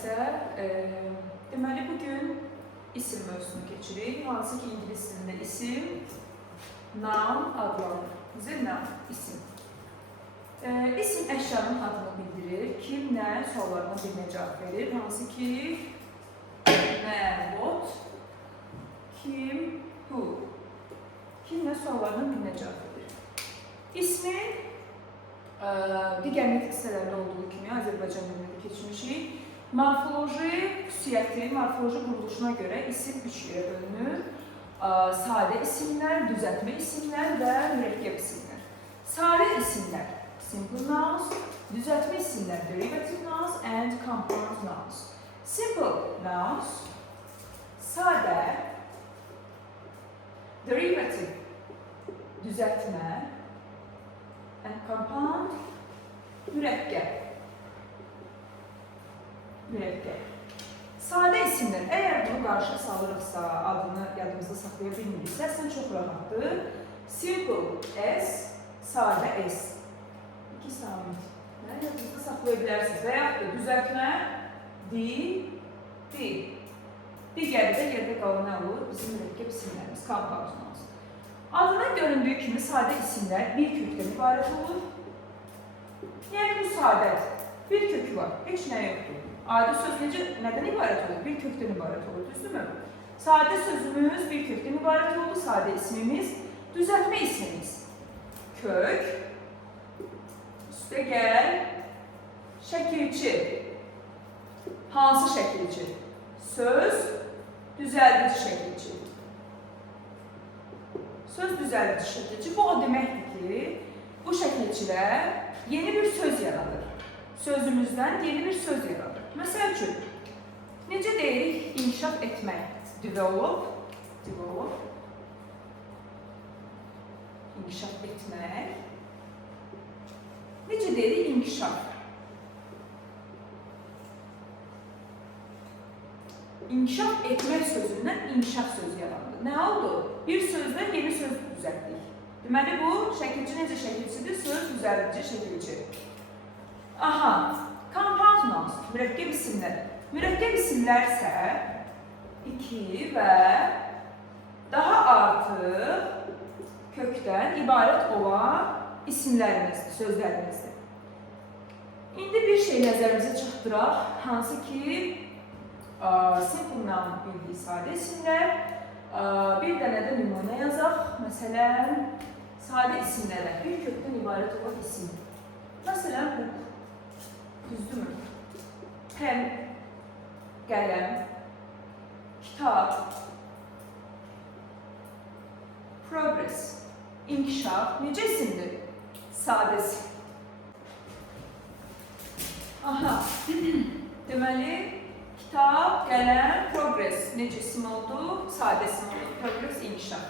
isə deməli bugün isim mövzusunu keçirik. Hansı ki ingilis dilində isim noun adlanır. Bizə noun isim. İsim əşyanın adını bildirir. Kim, nə suallarına birinə cavab verir. Hansı ki nə, what, kim, who. Kim, nə suallarına birinə cavab verir. İsmin digər nitq hissələrində olduğu kimi Azərbaycan dilində də keçmişik. Morfoloji xüsusiyyəti, morfoloji quruluşuna görə isim 3 yerə bölünür. Sadə isimlər, düzəltmə isimlər və mürəkkəb isimlər. Sadə isimlər, simple nouns, düzəltmə isimlər, derivative nouns and compound nouns. Simple nouns, sadə, derivative, düzəltmə, and compound, mürəkkəb. Sadə isimlər, əgər bunu qarşı salırıqsa, adını yadımızda saxlaya bilmiriksə, sən çox rahatdır. Simple S, sadə S. İki samit. Yadımızda saxlaya bilərsiniz. Və yaxud da düzəltmə D. Digəri də yerdə qalan nə olur? Bizim mürəkkəb isimlərimiz, compound nouns. Adından göründüyü kimi sadə isimlər bir kökdən ibarət olur. Yəni bu sadədir. Bir kökü var, heç nə yoxdur. Adi söz necə, nədən ibarət olur? Bir kökdən ibarət olur, düzdürmü? Sadə sözümüz bir kökdən ibarət oldu, sadə ismimiz, düzəltmə ismimiz. Kök, üstə gəl, şəkilçi. Hansı şəkilçi? Söz, düzəldici şəkilçi. Söz düzəldici şəkilçi. Bu o deməkdir ki, bu şəkilçilər yeni bir söz yaradır. Sözümüzdən yeni bir söz yaradır. Məsəl üçün, necə deyirik inkişaf etmək? Develop. İnkişaf etmək. Necə deyirik inkişaf? İnkişaf etmək sözündən inkişaf sözü yarandı. Nə oldu? Bir sözdən yeni söz düzəltdik. Deməli, bu şəkilçi necə şəkilçidir? Söz düzəldici şəkilçi. Aha, compound nouns, mürəkkəb isimlər. Mürəkkəb isimlər isə 2 və daha artıq kökdən ibarət olan isimlərimizdir, sözlərimizdir. İndi bir şey nəzərimizə çatdıraq, hansı ki simple noun bildiyi sadə isimlər, bir dənə də nümunə yazaq. Məsələn, sadə isimlərə bir kökdən ibarət olan isim. Məsələn, book. Düzdürmü? Pen, qələm, kitab, progress, inkişaf. Necə isimdir? Sadə isim. Aha, deməli, kitab, qələm, progress. Necə isim oldu? Sadə isim oldu. Progress, inkişaf.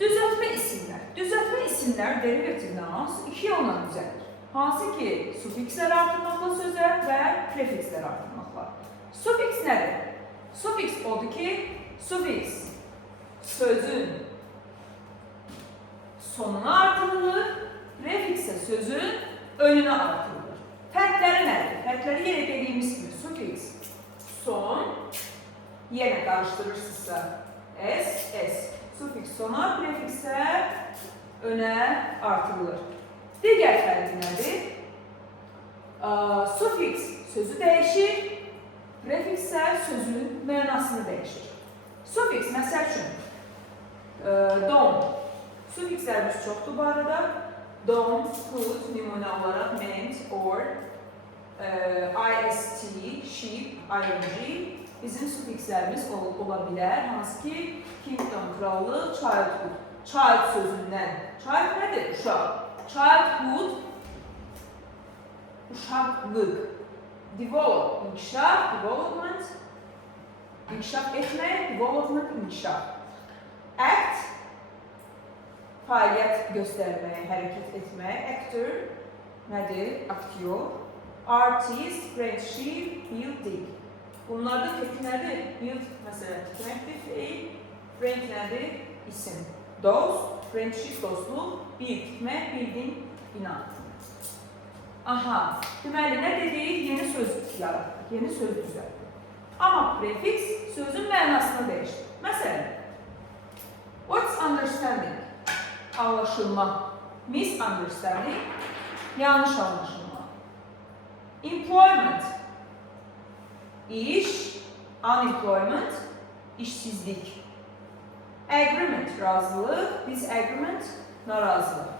Düzəltmə isimlər. Düzəltmə isimlər derivative nouns 2 yolla düzəlir. Hansı ki, sufikslər artırmaqla sözə və prefikslər artırmaqla. Sufiks nədir? Sufiks odur ki, sufiks sözün sonuna artırılır, prefiks isə sözün önünə artırılır. Fərqləri nədir? Fərqləri yenə dediyimiz kimi sufiks son, yenə qarışdırırsınızsa S. Sufiks sona, prefiks isə önə artırılır. Digər fərqi nədir? Sufiks sözü dəyişir, prefiks isə sözün mənasını dəyişir. Sufiks, məsəl üçün, don. Sufikslərimiz çoxdur bu arada. Don't, could, nümunə olaraq meant, or, ist, sheep, ing. Bizim sufikslərimiz ola bilər. Hansı ki, kingdom, krallıq, childhood. Child sözündən. Child nədir? Uşaq. Childhood, uşaqlıq. Develop, inkişaf, development. İnkişaf etmək, development, inkişaf. Act, fəaliyyət göstərmək, hərəkət etmək. Actor, nədir? Aktyor. Artist, friendship, building. Bunlarda kökü nədir? Build, məsələn, tikməkdir, feil. Friend nədir? İsim. Dost, friendship, dostluq. Build, tikmək, building, bina. Aha, deməli, nə dedik? Yeni söz yaratdıq, yeni söz düzəltdik. Amma prefiks sözün mənasını dəyişdir. Məsələn, what's understanding? Anlaşılma. Misunderstanding, yanlış anlaşılma. Employment, iş, unemployment, işsizlik. Agreement, razılıq, disagreement, narazılıq.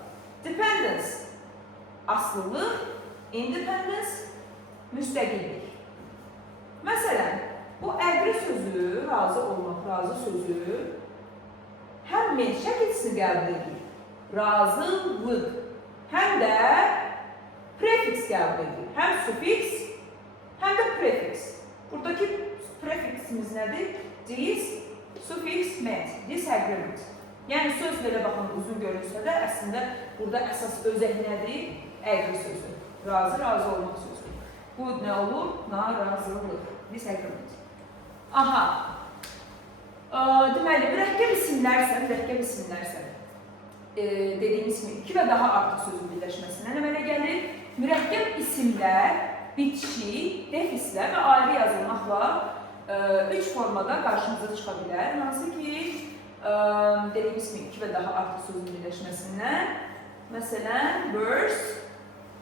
Dependence, asılılıq, independence, müstəqillik. Məsələn, bu agree sözü, razı olmaq, razı sözü həm men şəkilçisini qəbul edir, razılıq, həm də prefiks qəbul edir. Həm sufiks, həm də prefiks. Buradakı prefiksimiz nədir? Dis, sufiks, ment, disagreement. Yəni söz belə baxın uzun görünsə də əslində burada əsas özək nədir? Agree sözü. Razı, razı olmaq sözü. Bu nə olur? Narazılıq, disagreement. Aha. Deməli, mürəkkəb isimlərsə, dediyimiz kimi iki və daha artıq sözün birləşməsindən əmələ gəlir. Mürəkkəb isimlər bitişik, defislə və ayrı yazılmaqla üç formada qarşımıza çıxa bilər. Hansı ki, dediyimiz kimi iki və daha artıq sözün birləşməsindən. Məsələn,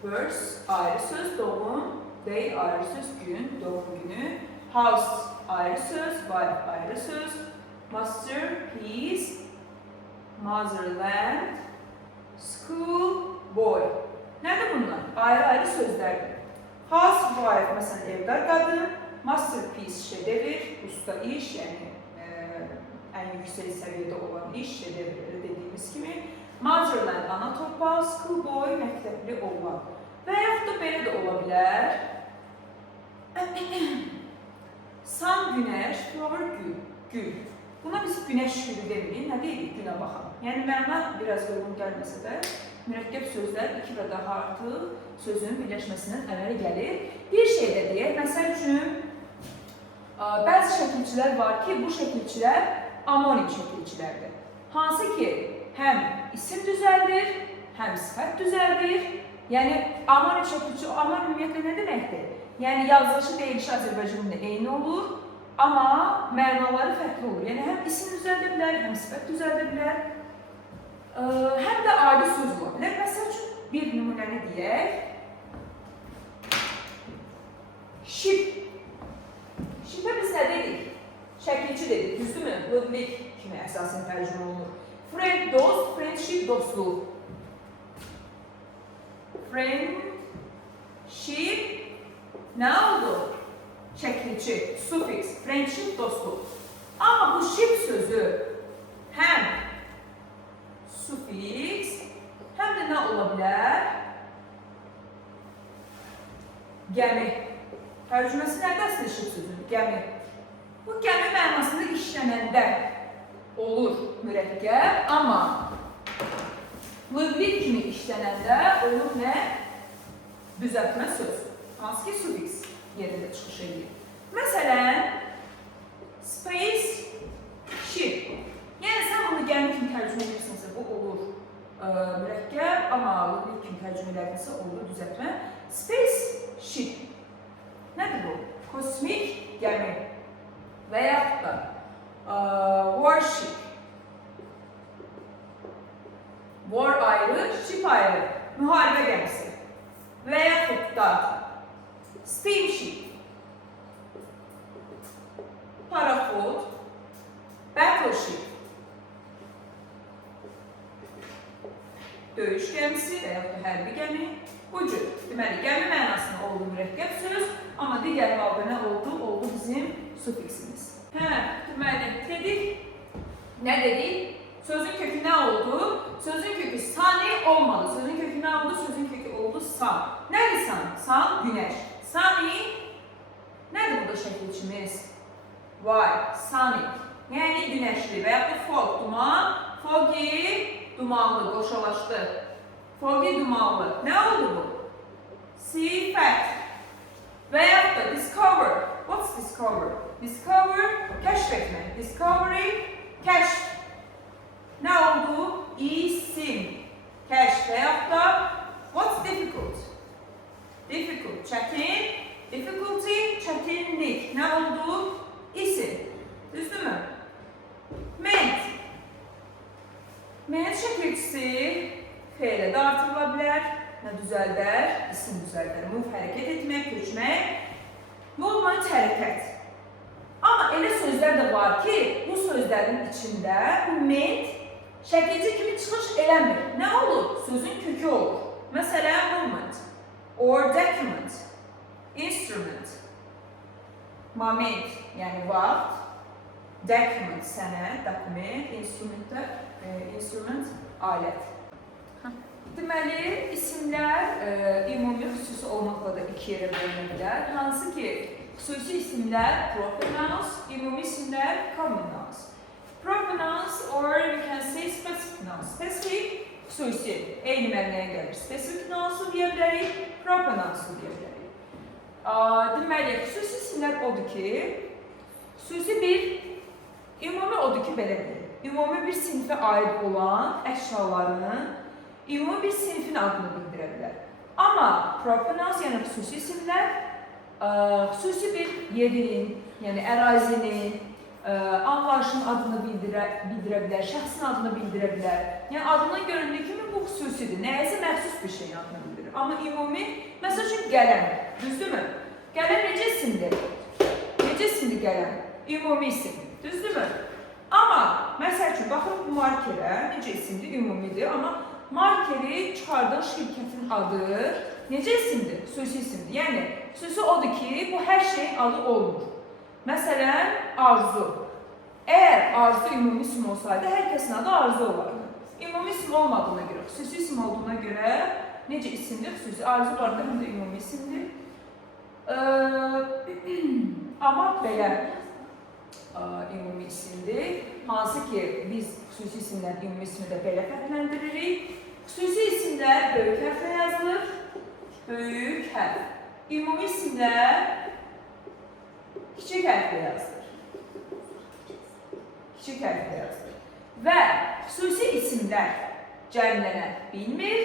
verse ayrı söz, doğum, day ayrı söz, gün, doğum günü. House ayrı söz, wife ayrı söz. Masterpiece, motherland, school, boy. Nədir bunlar? Ayrı-ayrı sözlərdir. Housewife, məsələn, evdar qadın. Masterpiece, şedevr, usta iş, yəni ən yüksək səviyyədə olan iş, şedevr dediyimiz kimi. Motherland, ana torpaq, school boy, məktəbli oğlan. Və yaxud da belə də ola bilər. Sun, günəş, flower, gül. Buna biz günəş gülü demirik, nə deyirik? Günə baxan. Yəni, məna biraz uyğun gəlməsə də, mürəkkəb sözlər iki və daha artıq sözün birləşməsindən əmələ gəlir. Bir şey də deyək, məsəl üçün, bəzi şəkilçilər var ki, bu şəkilçilər amonim şəkilçilərdir. Hansı ki, həm isim düzəldir, həm sifət düzəldir. Yəni, amonim şəkilçi, amonim ümumiyyətlə nə deməkdir? Yəni, yazılışı deyilişi Azərbaycan dilində eyni olur. Amma mənaları fərqli olur. Yəni, həm isim düzəldə bilər, həm sifət düzəldə bilər, həm də ayrı söz ola bilər. Məsəl üçün, bir nümunəni deyək. Ship. Ship'ə biz nə dedik? Şəkilçi dedik, düzdürmü? Livlik kimi əsasən tərcümə olunur. Friend, dost, friendship, dostluq. Friendship, nə oldu? Şəkilçi, sufiks, friendship, dostluq. Amma bu ship sözü həm sufiks, həm də nə ola bilər? Gəmi. Tərcüməsi nərdəsidir ship sözünün? Gəmi. Bu gəmi mənasında işlənəndə olur mürəkkəb, amma livlik kimi işlənəndə olur nə? Düzəltmə söz. Hansı ki, sufiks yerində çıxış edir. Məsələn, space ship. Yəni, sən bunu gəmi kimi tərcümə edirsinsə, bu olur mürəkkəb, amma livlik kimi tərcümə edilirsə, olur düzəltmə. Space ship. Nədir bu? Kosmik gəmi. Və yaxud da warship. War ayrı, ship ayrı. Müharibə gəmisi. Və yaxud da steamship. Paraxod. Battleship. Döyüş gəmisi və yaxud da hərbi gəmi. Bu cür. Deməli, gəmi mənasında oldu mürəkkəb söz, amma digər halda nə oldu? Oldu bizim sufiksimiz. Deməli, dedik. Nə dedik? Sözün kökü nə oldu? Sözün kökü sani olmadı. Sözün kökü nə oldu? Sözün kökü oldu san. Nədir san? San, günəş. Sani, nədir burada şəkilçimiz? Vay, sani. Yəni günəşli və yaxud da fog, duman. Foggy, dumanlı, qoşalaşdı. Foggy, dumanlı. Nə oldu bu? Sifət. Və yaxud da discover. What's discover? Discover, kəşf etmək. Discovery, kəşf. Nə oldu? İsim. Kəşf və yaxud da what's difficult? Difficult, çətin. Difficulty, nə düzəldər? İsim düzəldər. Move hərəkət etmək, köçmək. Movement hərəkət. Amma elə sözlər də var ki, bu sözlərin içində bu ment şəkilci kimi çıxış eləmir. Nə olur? Sözün kökü olur. Məsələn, moment or document, instrument, moment, yəni vaxt, document, sənəd, dokument, instrument, alət. Deməli, isimlər ümumi xüsusi olmaqla da iki yerə bölünə bilər. Hansı ki, xüsusi isimlər proper nouns, ümumi isimlər common nouns. Proper nouns or we can say specific nouns. Spesifik, xüsusi, eyni mənəyə gəlir. Spesifik nounsu deyə bilərik, proper nounsu deyə bilərik. Deməli, xüsusi isimlər odur ki, xüsusi bir, ümumi odur ki, belə deyil. Ümumi bir sinifə aid olan əşyaların ümumi bir sinifin adını bildirə bilər. Amma proper nouns, yəni xüsusi isimlər, xüsusi bir yerin, yəni ərazinin, anlayışın adını bildirə bilər, şəxsin adını bildirə bilər. Yəni adından göründüyü kimi bu xüsusidir, nəyəsə məxsus bir şeyin adını bildirir. Amma ümumi, məsəl üçün qələm, düzdürmü? Qələm necə isimdir? Necə isimdir qələm? Ümumi isim, düzdürmü? Amma məsəl üçün, baxın bu markerə necə isimdir? Ümumidir, amma markeri çıxardan şirkətin adı necə isimdir? Xüsusi isimdir. Yəni, xüsusi odur ki, bu hər şeyin adı olmur. Məsələn, arzu. Əgər arzu ümumi isim olsaydı, hər kəsin adı arzu olardı. Ümumi isim olmadığına görə, xüsusi isim olduğuna görə necə isimdir? Xüsusi arzu barədə həm də ümumi isimdir. Amma belə ümumi isimdir. Hansı ki, biz xüsusi isimlər ümumi ismi də belə fərqləndiririk. Xüsusi isimlər böyük hərflə yazılır. Böyük hərf. Ümumi isimlər kiçik hərflə yazılır. Kiçik hərflə yazılır. Və xüsusi isimlər cəmlənə bilmir,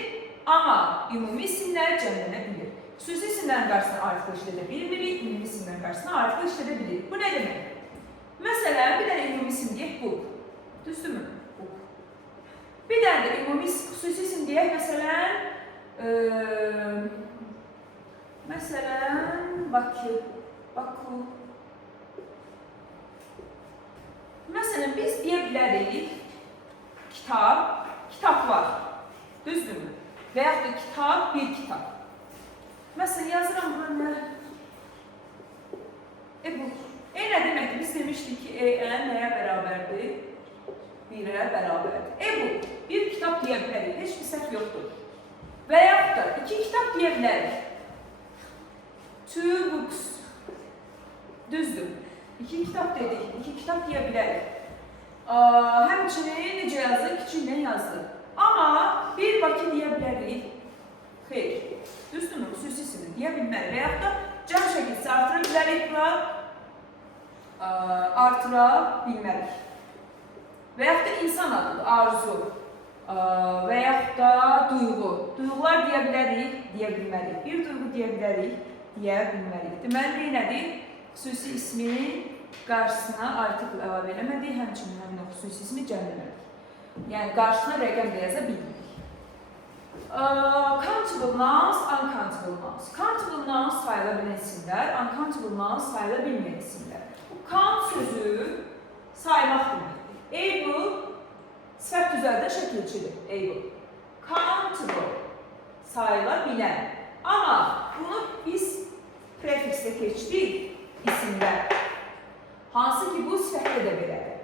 amma ümumi isimlər cəmlənə bilir. Xüsusi isimlərin qarşısına artıqlı işlədə bilmirik, ümumi isimlərin qarşısına artıqlı işlədə bilirik. Bu nə demək? Məsələn, bir dənə ümumi isim deyək, book. Düzdürmü? Book. Bir dənə də ümumi xüsusi isim deyək, məsələn, Bakı. Məsələn, biz deyə bilərik, kitablar. Düzdürmü? Və yaxud da kitab, bir kitab. Məsələn, yazıram buranı. E-book. Nə demək ki, biz demişdik ki, nəyə bərabərdir? 1-ə bərabərdir. E-book, bir kitab deyə bilərik, heç bir səhv yoxdur. Və yaxud da 2 kitab deyə bilərik. 2 books. Düzdür. 2 kitab dedik, 2 kitab deyə bilərik. Həmçinin necə yazdı? Kiçiklə yazdı. Amma bir Bakı deyə bilərik. Xeyr. Düzdürmü? Xüsusi isimdir. Deyə bilmərik. Və yaxud da cəm şəkilsi artıra bilərik bura. Artıra bilmərik. Və yaxud da insan adıdır, arzu. Və yaxud da duyğu. Duyğular deyə bilərik, deyə bilmərik. Bir duyğu deyə bilərik, deyə bilmərik. Deməli, nədir? Xüsusi ismin qarşısına artikl əlavə eləmədik, həmçinin həmin o xüsusi ismi cəmləmədik. Yəni, qarşısına rəqəm də yaza bilmirik. Countable nouns, uncountable nouns. Countable nouns sayıla bilən isimlər, uncountable nouns sayıla bilməyən isimlər. Count sözü saymaq deməkdir. Able, sifət düzəldən şəkilçidir. Able. Countable, sayıla bilən. Amma bunu biz prefikslə keçdik, isimlər. Hansı ki, bu sifətdə də belədir.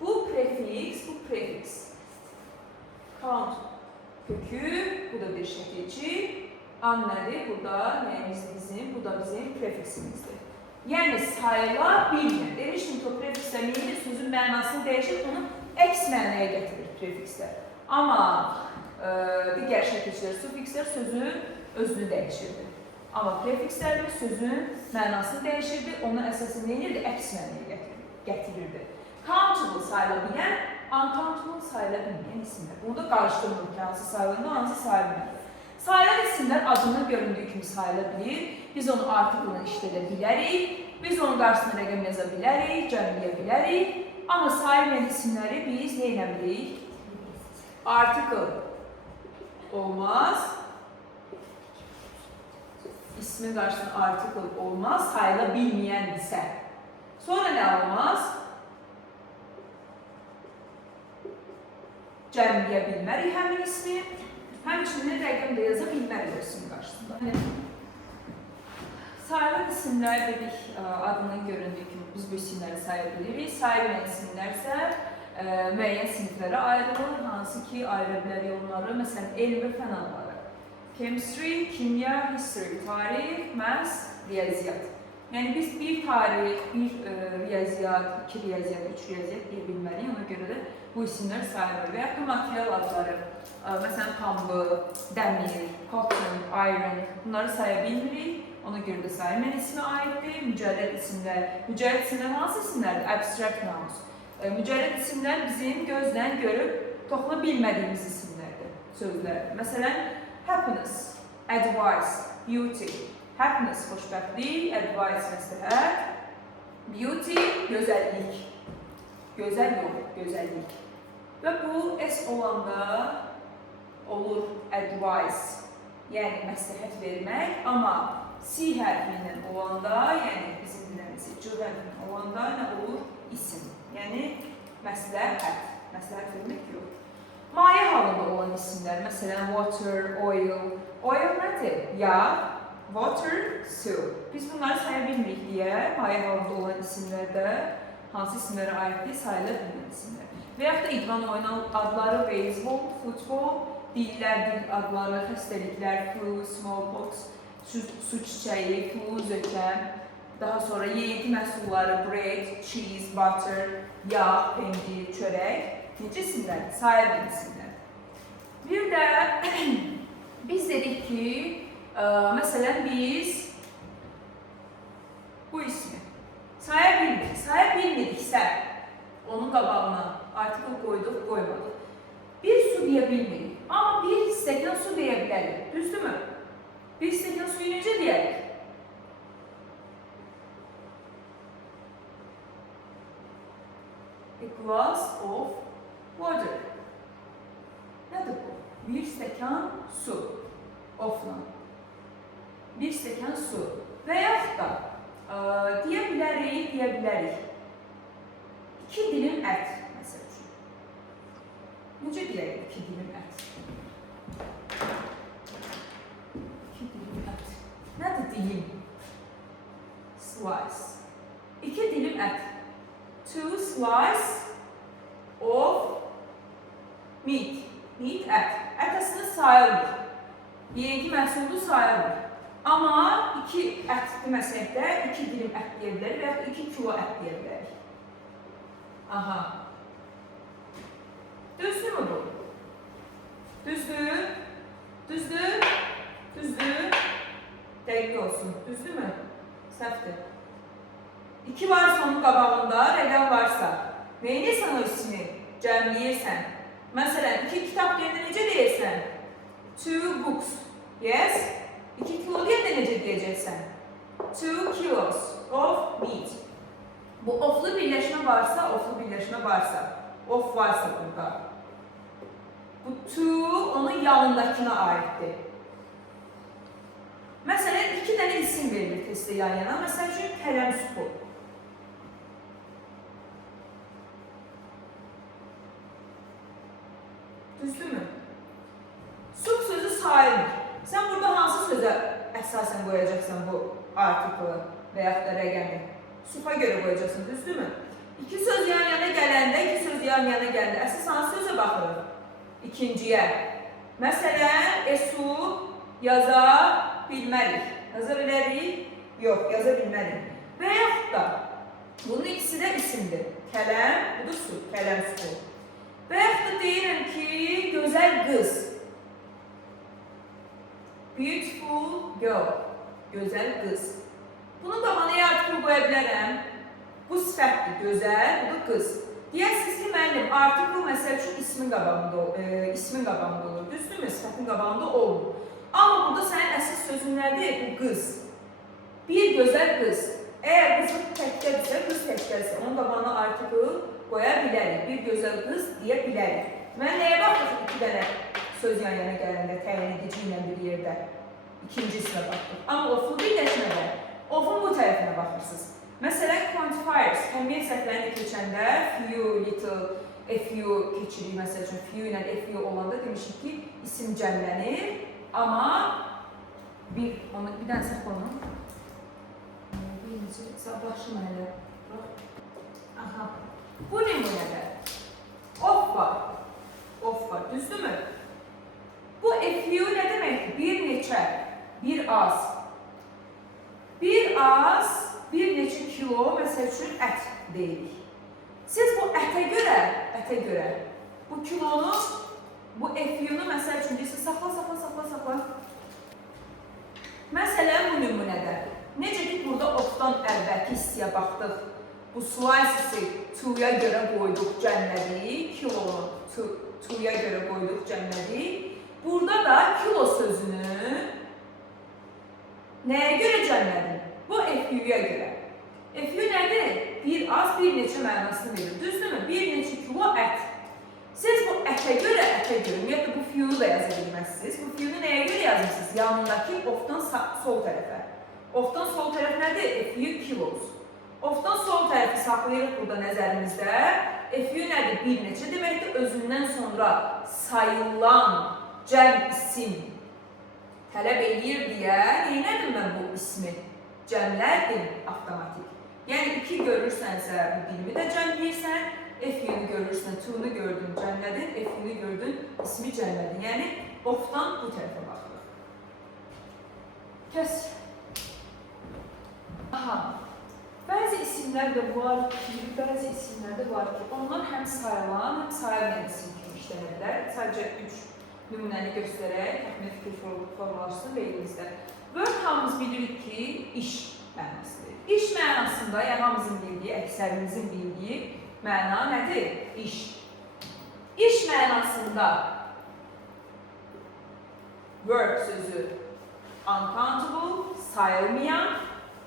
Bu prefiks. Count kökü, bu da bir şəkilçi. An nədir? Bu da nəyimizdir bizim? Bu da bizim prefiksimizdir. Yəni, sayıla bilmir. Demişdim ki, o prefikslər neydir? Sözün mənasını dəyişir, onu əks mənaya gətirir prefikslər. Amma digər şəkilçilər, sufikslər sözün özünü dəyişirdi. Amma prefikslər sözün mənasını dəyişirdi, onu əsasən neyirdi? Əks mənaya gətirirdi. Countable sayıla bilən, uncountable sayıla bilməyən isimlər. Bunu da qarışdırmırıq ki, hansı sayılanda, hansı sayılmır. Sayılan isimlər adından göründüyü kimi sayıla bilir. Biz onu artiklına işlədə bilərik. Biz onun qarşısına rəqəm yaza bilərik, cəmləyə bilərik. Amma sayılmayan isimləri biz nə edə bilirik? Artikl olmaz. ismin qarşısında article olmaz, sayıla bilməyəndirsə. Sonra nə olmaz? Cəmləyə bilmərik həmin ismi, həmçinin rəqəm də yaza bilmərik ismin qarşısında. Sayılan isimlər dedik, adının göründüyü kimi biz bu isimləri saya bilirik. Sayılmayan isimlərsə müəyyən siniflərə ayrılır, hansı ki, ayıra bilərik onları. Məsələn, elm və fən adları. Chemistry, kimya, history, tarix, maths, riyaziyyat. Yəni biz bir tarix, bir riyaziyyat, iki riyaziyyat, üç riyaziyyat deyə bilməliyik. Ona görə də bu isimlər sayılır. Və yaxud da material adları, məsələn, pambıq, dəmir, cotton, iron, bunları saya bilmirik. Ona görə də sayılmayan ismə aiddir. Mücərrəd isimlər. Mücərrəd isimlər hansı isimlərdir? Abstract nouns. Mücərrəd isimlər bizim gözlə görüb toxuna bilmədiyimiz isimlərdir, sözlərdir. Məsələn, happiness, advice, beauty. Happiness, xoşbəxtlik, advice, məsləhət, beauty, gözəllik. Gözəl yox, gözəllik. Və bu S olanda olur advice, yəni məsləhət vermək, amma C hərfi ilə olanda, yəni bizim diləmiz C hərfi ilə olanda nə olur? İsim. Yəni məsləhət. Məsləhət vermək yox. Maye halında olan isimlər, məsələn, water, oil. Oil nədir? Yağ, water, su. Biz bunları saya bilmirik deyə, maye halında olan isimlərdə hansı isimlərə aiddir, sayıla bilmən isimlər. Və yaxud da idman oynanan adları, baseball, futbol, dillər, dil adları, xəstəliklər, flu, smallpox, su çiçəyi, flu, zökəm, daha sonra yeyinti məhsulları, bread, cheese, butter, yağ, pendir, çörək, necə isimlər? Saya bilmən isimlər. Bir də biz dedik ki, məsələn, biz bu ismi saya bilmirik. Saya bilmiriksə, onun qabağına artikel qoyduq, qoymadıq. Bir su deyə bilmirik, amma bir stəkan su deyə bilərik. Düzdürmü? Bir stəkan suyu necə deyərik? A glass of water. Nədir bu? Bir stəkan su. Ofla. Bir stəkan su. Və yaxud da deyə bilərik. 2 dilim ət, məsəl üçün. Necə deyək 2 dilim ət? 2 dilim ət. Nədir dilim? Slice. 2 dilim ət. 2 slice of meat. Meat ət. Ət əslində sayılmır. Yeyinti məhsuldur sayılmır. Amma 2 ət deməsək də 2 dilim ət deyə bilərik və yaxud 2 kilo ət deyə bilərik. Aha. Düzdür mü bu? Düzdür. Düzdür. Düzdür. Dəqiq olsun. Düzdür mü? Səhvdir. 2 varsa onun qabağında, rəqəm varsa, neynirsən o ismi? Cəmləyirsən. Məsələn, 2 kitab deyəndə necə deyirsən? 2 books. Yes? 2 kilo deyəndə necə deyəcəksən? 2 kilos of meat. Bu oflu birləşmə varsa, of varsa burada. Bu 2 onun yanındakına aiddir. Məsələn, 2 dənə isim verilir testdə yan yana. Məsələn üçün, kələm supu. Düzdür mü? Sup sözü sayılmır. Sən burada hansı sözə əsasən qoyacaqsan bu artiklı və yaxud da rəqəmi? Supa görə qoyacaqsın, düzdürmü? 2 söz yan yana gələndə, 2 söz yan yana gələndə əsas hansı sözə baxırıq? İkinciyə. Məsələn, su yaza bilmərik. Yaza bilərik? Yox, yaza bilmərik. Və yaxud da bunun ikisi də isimdir. Kələm, bu da su, kələm su. Və yaxud da deyirəm ki, gözəl qız. Beautiful girl. Gözəl qız. Bunun qabağına artikel qoya bilərəm. Bu sifətdir, gözəl, bu da qız. Deyərsiniz ki, müəllim, artikel məsəl üçün ismin qabağında olur. Düzdürmü? Sifətin qabağında olmur. Amma burada sənin əsas sözün nədir? Bu qız. Bir gözəl qız. Əgər qızın təkdədirsə, qız təkdədirsə, onun qabağına artikel qoya bilərik. Bir gözəl qız deyə bilərik. Mən nəyə baxmışım 2 dənə söz yan yana gələndə, təyin edici ilə bir yerdə? İkinci ismə baxdıq. Amma oflu birləşmədə ofun bu tərəfinə baxırsınız. Məsələn, quantifiers, kəmiyyət səhvlərini keçəndə few, little, a few keçirik. Məsəl üçün, few ilə a few olanda demişik ki, isim cəmlənir. Amma bir dənə saxlanın. Birinci, başım hələ. Aha. Bu nümunədə of var. Of var, düzdürmü? Bu a few nə deməkdir? Bir neçə, bir az. Bir az, bir neçə kilo, məsəl üçün, ət deyirik. Siz bu ətə görə, bu kilonu, bu a few-nu, məsəl üçün, deyirsiniz, saxla. Məsələn, bu nümunədə. Necə ki, burada ofdan əvvəlki hissəyə baxdıq. Bu slice-ı to-ya görə qoyduq, cəmlədik. Kilonu to-ya görə qoyduq, cəmlədik. Burada da kilo sözünü nəyə görə cəmlədim? Bu a few-ya görə. A few nədir? Bir az, bir neçə mənasını verir. Düzdürmü? Bir neçə kilo ət. Siz bu ətə görə, ümumiyyətlə bu few-nu da yaza bilməzsiniz. Bu few-nu nəyə görə yazırsınız? Yanındakı ofdan sol tərəfə. Ofdan sol tərəf nədir? A few kilos. Ofdan sol tərəfi saxlayırıq burada nəzərimizdə. A few nədir? Bir neçə deməkdir. Özündən sonra sayılan cəm isim tələb edir deyə neynədim mən bu ismi? Cəmlərdim avtomatik. Yəni, 2 görürsənsə bu dilimi də cəmləyirsən, a few-nu görürsən, to-nu gördün, cəmlədin, a few-nu gördün, ismi cəmlədin. Yəni, ofdan bu tərəfə baxırıq. Kəs. Aha. Bəzi isimlər də var ki, onlar həm sayılan, həm sayılmayan isim kimi işlənirlər. Sadəcə 3 nümunəni göstərək, təxminə fikir formalaşsın beyninizdə. Word hamımız bilirik ki, iş mənasıdır. İş mənasında, yəni hamımızın bildiyi, əksərimizin bildiyi məna nədir? İş. İş mənasında work sözü uncountable, sayılmayan,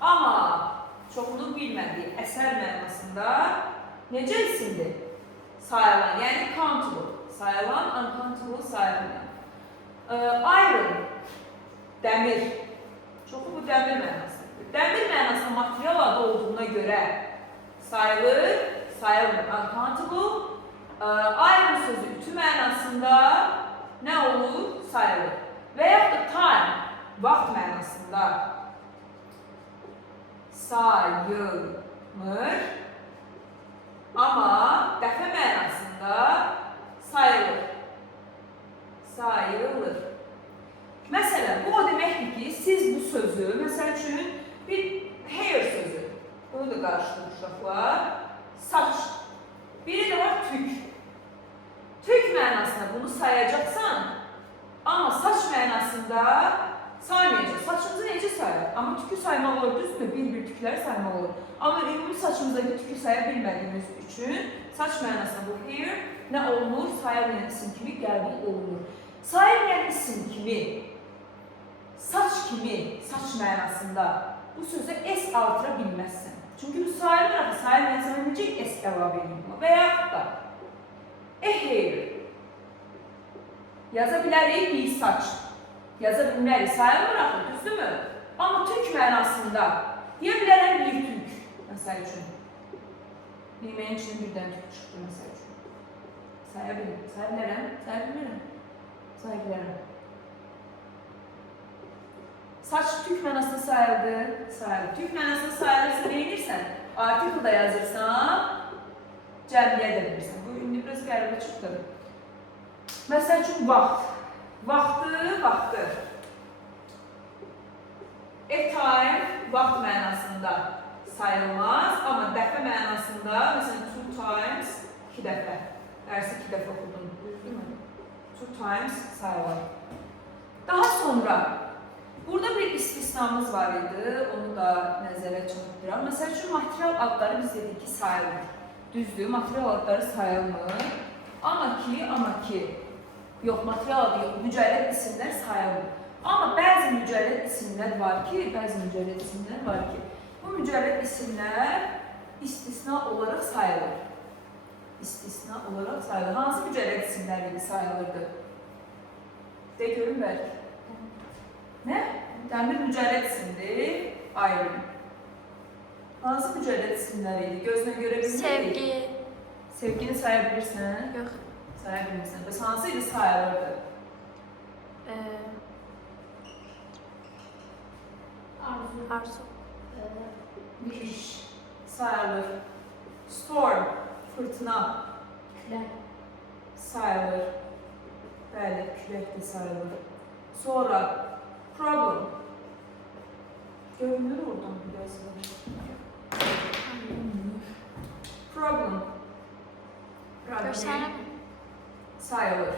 amma çoxunun bilmədiyi əsər mənasında necə isimdir? Sayılan, yəni countable. Sayılan, uncountable, sayılmayan. Iron, dəmir. Çoxu bu dəmir mənasıdır. Dəmir mənasında material adı olduğuna görə sayılır, sayılmır, uncountable. Iron sözü ütü mənasında nə olur? Sayılır. Və yaxud da time, vaxt mənasında sayılmır, amma dəfə mənasında sayılır. Sayılır. Məsələn, bu o deməkdir ki, siz bu sözü, məsəl üçün, bir hair sözü, bunu da qarşılaşdırmışlar, saç, biri də var tük. Tük mənasında bunu sayacaqsan, amma saç mənasında saymayacaq. Saçımızı necə sayır? Amma tükü saymaq olur, düzdürmü? Bir tükləri saymaq olur. Amma ümumi saçımızdakı tükü saya bilmədiyimiz üçün saç mənasında bu hair nə olunur? Sayılmayan isim kimi qəbul olunur. Sayılmayan isim kimi, saç kimi, saç mənasında bu sözə S artıra bilməzsən. Çünki bu sayılmır, sayılmayan sana necə S əlavə edilmir? Və yaxud da a hair yaza bilərik bir saç. Yaza bilmərik, sayılmır axı, düzdürmü? Amma tük mənasında deyə bilərəm bir tük, məsəl üçün. Bilməyin üçün bir dənə tük çıxdı, məsəl üçün. Saya bilərəm, saya bilmirəm. Saya bilərəm. Saç tük mənasında sayıldı, sayıldı. Tük mənasında sayılırsa nə edirsən? Artikelda yazırsan, cəmliyə də bilirsən. Bu indi biraz qəribə çıxdı. Məsəl üçün, vaxt. Vaxtı. A time, vaxt mənasında sayılmaz, amma dəfə mənasında, məsələn, 2 times, 2 dəfə. Dərsi 2 dəfə oxudun, düzdürmü? 2 times sayılır. Daha sonra, burada bir istisnamız var idi, onu da nəzərə çatdıraq. Məsəl üçün, material adları biz dedik ki, sayılır. Düzdür, material adları sayılmır. Amma ki, yox, material adı yox, mücərrəd isimlər sayılır. Amma bəzi mücərrəd isimlər var ki, bu mücərrəd isimlər istisna olaraq sayılır. Hansı mücərrəd isimlər sayılırdı? De görün bəlkə. Nə? Təmir mücərrəd isimdir. Ayrım. Hansı mücərrəd isimlər idi? Gözlə görə bilmirdik. Sevgi. Sevgini saya bilirsən? Yox. Saya bilmirsən. Bəs hansı idi sayılırdı? Arzu. İş. Sayılır. Storm. Fırtına. Sayılır. Bəli, külək də sayılır. Sonra problem. Görünür oradan biraz var. Problem. Görsənəm. Sayılır.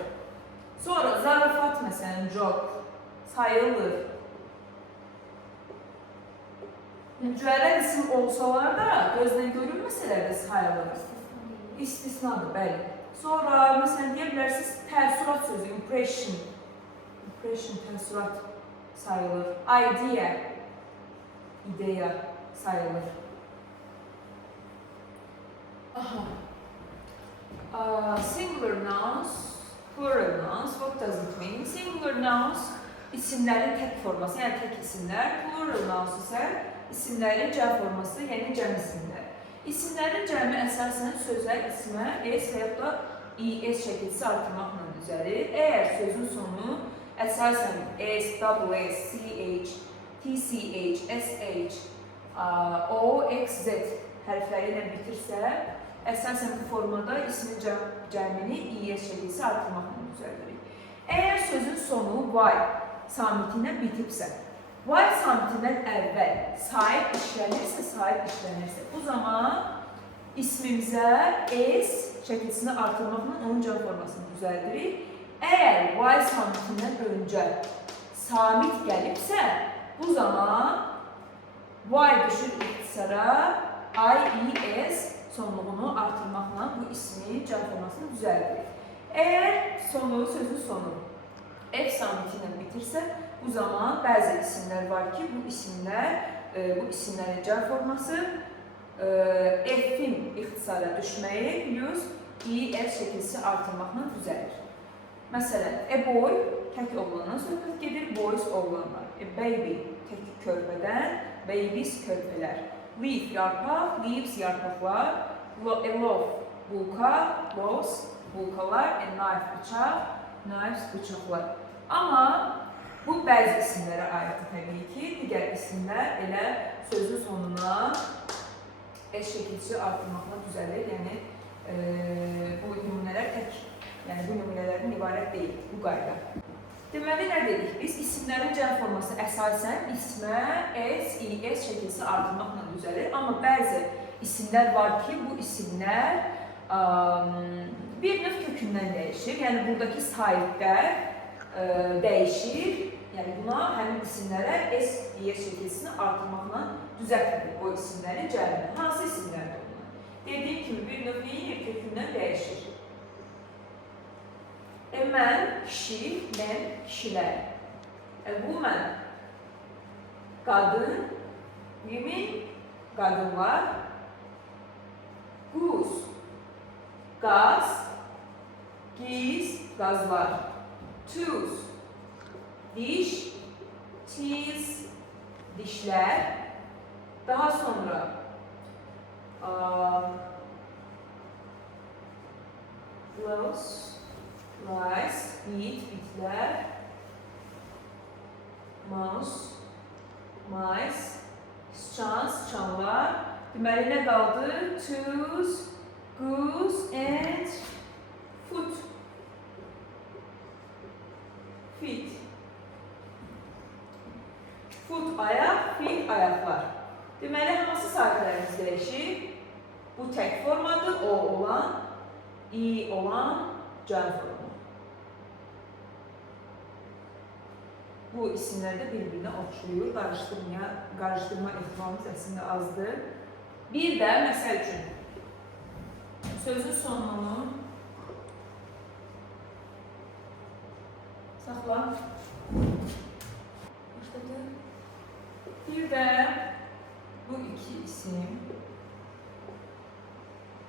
Sonra zarafat məsələn, joke. Sayılır. Mücərrəd isim olsalar da, gözdən görünməsələr də sayılır. İstisnadır, bəli. Sonra, məsələn, deyə bilərsiniz, təəssürat sözü, impression. Impression, təəssürat sayılır. Idea, ideya sayılır. Aha. Singular nouns, plural nouns, what does it mean? Singular nouns, isimlərin tək forması, yəni tək isimlər. Plural nouns isə isimlərin cəm forması, yəni cəm isimlər. İsimlərin cəmi əsasən sözlər ismə s və yaxud da es şəkilsi artırmaqla düzəlir. Əgər sözün sonu əsasən s, double s, ch, tch, sh, o, x, z hərfləri ilə bitirsə, əsasən bu formada ismin cəmini es şəkilsi artırmaqla düzəlirik. Əgər sözün sonu y samiti ilə bitibsə, y samitindən əvvəl sahib işlənirsə, bu zaman ismimizə s şəkilsini artırmaqla onun cəm formasını düzəldirik. Əgər y samitindən öncə samit gəlibsə, bu zaman y düşür ixtisara ies sonluğunu artırmaqla bu ismin cəm formasını düzəldirik. Əgər sözün sonu f samiti ilə bitirsə, bu zaman bəzi isimlər var ki, bu isimlərin cəm forması f-in ixtisara düşməyi plus es şəkilsi artırmaqla düzəlir. Məsələn, a boy tək oğlandan söhbət gedir, boys oğlanlar. A baby tək körpədən, babies körpələr. Leaf yarpaq, leaves yarpaqlar. A loaf bulka, loaves bulkalar. A knife bıçaq, knives bıçaqlar. Amma bu bəzi isimlərə aiddir təbii ki, digər isimlər elə sözün sonuna s şəkilsi artırmaqla düzəlir. Yəni, bu nümunələr tək, yəni bu nümunələrdən ibarət deyil, bu qayda. Deməli, nə dedik? Biz isimlərin cəm forması əsasən ismə s, es şəkilsi artırmaqla düzəlir. Amma bəzi isimlər var ki, bu isimlər bir növ kökündən dəyişir. Yəni, buradakı sahiblər dəyişir. Yəni, buna həmin isimlərə s, es şəkilsini artırmaqla düzəltilir o isimlərin cəmini. Hansı isimlərdir bunlar? Dediyim kimi, bir növ kökündən dəyişir. Mən, kişi, mən, kişilər. Woman, qadın, women, qadınlar. Goose, qaz, giz, qazlar. Tooth, diş, teeth, dişlər. Daha sonra lice, bitlər. Mouse, mice, sıçanlar. Deməli, nə qaldı? Tooth, goose and foot. Feet. Foot ayaq, feet ayaqlar. Deməli, hansı sahiblərimiz dəyişir? Bu tək formadır, o olan, i olan, cəm formu. Bu isimlər də bir-birinə oxşuyur, qarışdırma ehtimalımız əslində azdır. Bir də, məsəl üçün, sözün sonunu saxla. Bir də bu iki isim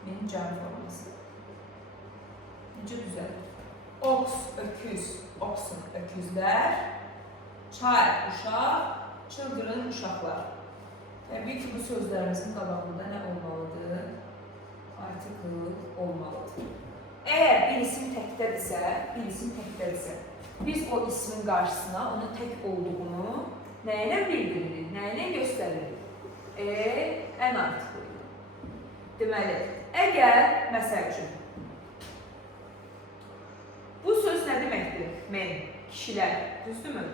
min cəm forması. Necə düzəlir? Ox, öküz, oxen, öküzlər. Child, uşaq. Children, uşaqlar. Təbii ki, bu sözlərimizin qabağında nə olmalıdır? Article olmalıdır. Əgər bir isim təkdədirsə, biz o ismin qarşısına onun tək olduğunu nə ilə bildiririk, nə ilə göstəririk? Ən article. Deməli, əgər, məsəl üçün, bu söz nə deməkdir? Men, kişilər, düzdürmü?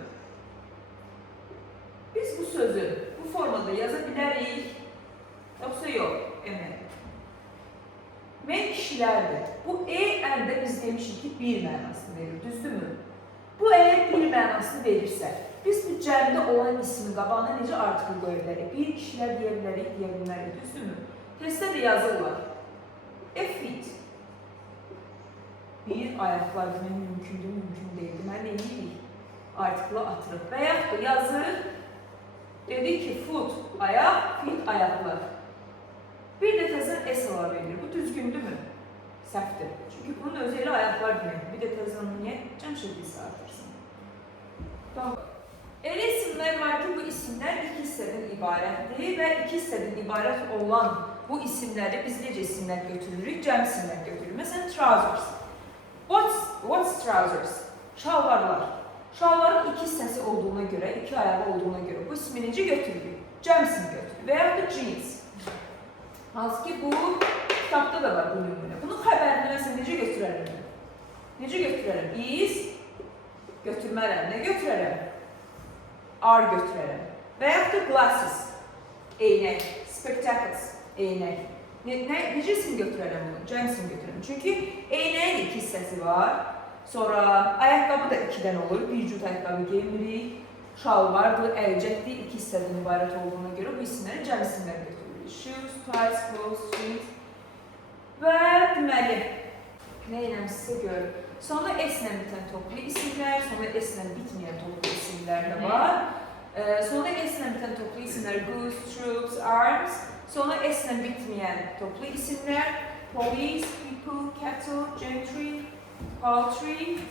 Biz bu sözü bu formada yaza bilərik, yoxsa yox? Men kişilərdir. Bu ən də biz demişik ki, bir mənasını verir, düzdürmü? Bu əgər bir mənasını verirsə, biz bu cəmdə olan ismin qabağına necə article qoya bilərik? Bir kişilər deyə bilmərik, düzdürmü? Testdə də yazırlar. A feet. Bir ayaqlar demək mümkün deyil. Deməli, neyik? Article atırıq. Və yaxud da yazır, dedik ki, foot, ayaq, feet, ayaqlar. Bir də təzən S əlavə edilir. Bu düzgündürmü? Səhvdir. Çünki bunun özü elə ayaqlar deməkdir. Bir də təzən niyə? Cəm şəkilsi artırsın. Elə isimlər var ki, bu isimlər iki hissədən ibarətdir və iki hissədən ibarət olan bu isimləri biz necə isimlər götürürük? Cəm isimlər götürürük. Məsələn, trousers. What's trousers? Şalvarlar. Şalvarın iki hissəsi olduğuna görə, iki ayağı olduğuna görə bu ismi necə götürürük? Cəm ismi götürürük. Və yaxud da jeans. Hansı ki, bu kitabda da var bu nümunə. Bunun xəbərini məsələn necə götürərəm? Necə götürərəm? Is götürmərəm. Nə götürərəm? Are götürərəm. Və yaxud da glasses. Eynək. Spectacles. Eynək. Necə isim götürərəm bunu? Cəm isim götürərəm. Çünki eynəyin iki hissəsi var. Sonra ayaqqabı da ikidən olur. Bir cüt ayaqqabı geymirik. Şalvardır, əlcəkdir. İki hissədən ibarət olduğuna görə bu isimləri cəm isimlər götürürük. Shoes, ties, clothes, jeans. Və deməli, nə ilə sizə görürük? Sonra S-lə bitən toplu isimlər, sonra S-lə bitməyən toplu isimlər də var. Sonra S-lə bitən toplu isimlər goose, troops, arms. Sonra S-lə bitməyən toplu isimlər police, people, cattle, gentry, poultry.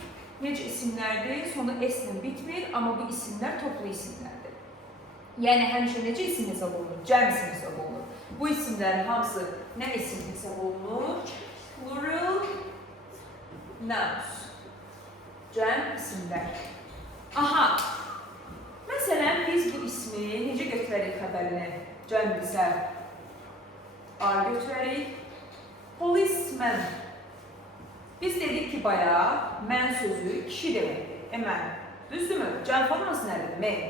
Necə isimlərdir? Sonra S-lə bitmir, amma bu isimlər toplu isimlərdir. Yəni, həmişə necə isim hesab olunur? Cəm isim hesab olunur. Bu isimlərin hamısı nə isim hesab olunur? Plural nouns. Cəm isimlər. Aha! Məsələn, biz bu ismi necə götürərik xəbərini? Cəmdirsə, are götürərik. Policeman. Biz dedik ki, bayaq, mən sözü kişi deməkdir. Mən. Düzdürmü? Cəm forması nədir? Men.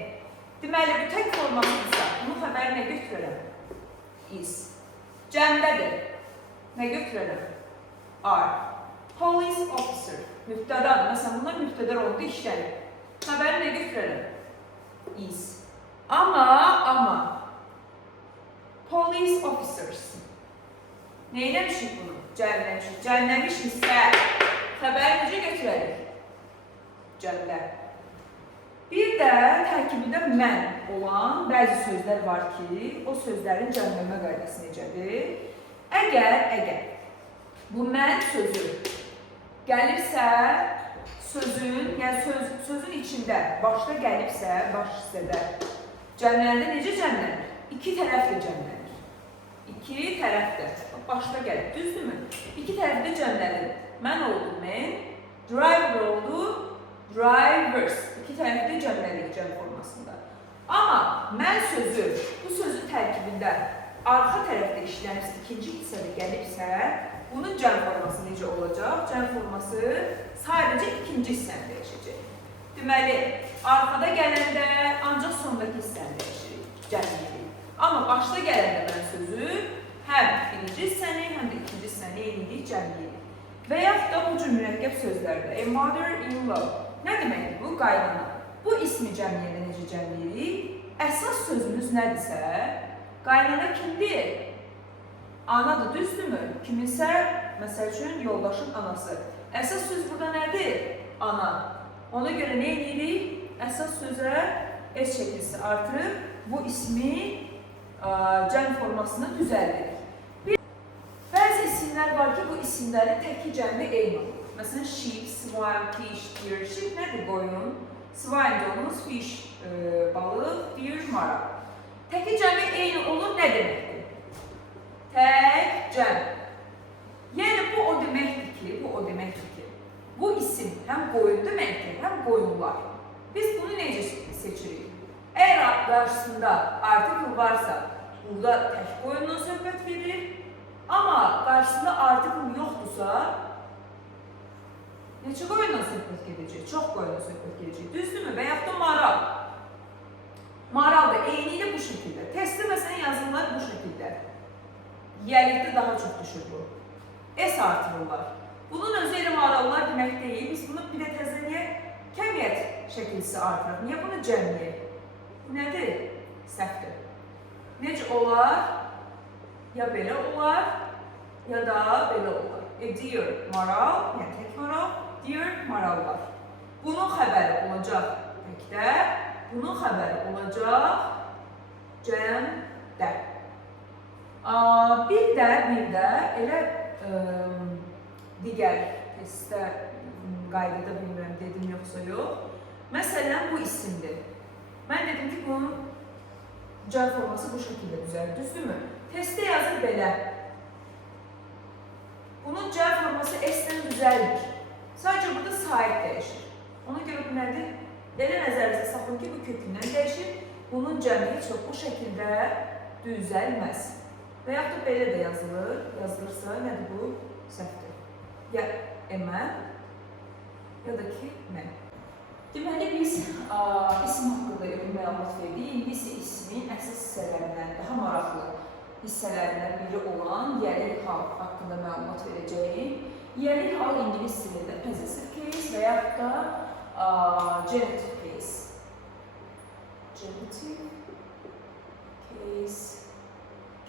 Deməli, bu tək formasıysa, bunun xəbəri nə götürərəm? Is. Cəmdədir. Nə götürərəm? Are. Police officer. Mübtədadır. Məsələn, bunlar mübtədə rolunda işlənir. Xəbəri nə götürərəm? Is. Amma police officers. Neyləmişik bunu? Cəmləmişik. Cəmləmiş hissə. Xəbəri necə götürərik? Cəmlə. Bir də tərkibində mən olan bəzi sözlər var ki, o sözlərin cəmləmə qaydası necədir? Əgər bu mən sözü gəlirsə, yəni sözün içində, başda gəlibsə, baş hissədə cəmləndə necə cəmlənir? İki tərəf də cəmlənir. İki tərəf də. Başda gəlib, düzdürmü? İki tərəf də cəmlənir. Mən oldu men, driver oldu drivers. İki tərəfdə cəmlədik cəm formasında. Amma mən sözü, bu sözün tərkibində arxa tərəfdə işlənirsə, ikinci hissədə gəlibsə, bunun cəm forması necə olacaq? Cəm forması sadəcə ikinci hissəni dəyişəcək. Deməli, arxada gələndə ancaq sondakı hissəni dəyişirik, cəmlədik. Amma başda gələndə mən sözü həm birinci hissəni, həm də ikinci hissəni eynilik, cəmləyirik. Və yaxud da bu cür mürəkkəb sözlərdə, a mother-in-law. Nə deməkdir bu? Qaynana. Bu ismi cəmliyədə necə cəmləyirik? Əsas sözümüz nədirsə, qaynana kimdir? Anadır, düzdürmü? Kiminsə, məsəl üçün, yoldaşın anası. Əsas söz burada nədir? Ana. Ona görə nə edirik? Əsas sözə S şəkilsi artırıb bu ismi cəm formasını düzəldirik. Bəzi isimlər var ki, bu isimlərin təki cəmli eyni olur. Məsələn, sheep, swan, fish, deer. Sheep nədir? Qoyun. Swine fish, balıq, deer, maral. Təki cəmi eyni olur, nə deməkdir? Tək cəm. Yəni bu o deməkdir ki, bu isim həm qoyun deməkdir, həm qoyunlar. Biz bunu necə seçirik? Əgər qarşısında artikl varsa, burada tək qoyundan söhbət gedir. Amma qarşısında artikl yoxdursa, neçə qoyundan söhbət gedəcək? Çox qoyundan söhbət gedəcək. Düzdürmü? Və yaxud da maral. Maral da eyni ilə bu şəkildə. Testdə məsələn yazılırlar bu şəkildə. Yiyəlikdə daha çox düşür bu. S artırırlar. Bunun özü ilə marallar demək deyil. Biz bunu bir də təzəliyə kəmiyyət şəkilsi artırır. Niyə bunu cəmləyək? Bu nədir? Səhvdir. Necə olar? Ya belə olar, ya da belə olar. Deer, maral, yəni tək maral, deer, marallar. Bunun xəbəri olacaq təkdə, bunun xəbəri olacaq cəmdə. Bir də elə digər testdə qaydada bilmirəm, dedim yoxsa yox. Məsələn, bu isimdir. Mən dedim ki, bunun cəm forması bu şəkildə düzəlir, düzdürmü? Testdə yazır belə. Bunun cəm forması S-dən düzəlmir. Sadəcə burada sahib dəyişir. Ona görə bu nədir? Elə nəzərinizə saxlayın ki, bu kökündən dəyişir. Bunun cəmi heç bu şəkildə düzəlməz. Və yaxud da belə də yazılır. Yazılırsa, nədir bu? Səhvdir. Ya mən, ya da ki, mən. Deməli, biz isim haqqında məlumat verdik. İndi isə ismin əsas hissələrindən, daha maraqlı hissələrindən biri olan yiyəlik hal haqqında məlumat verəcəyik. Yiyəlik hal ingilis dilində possessive case və yaxud da genitive case. Genitive case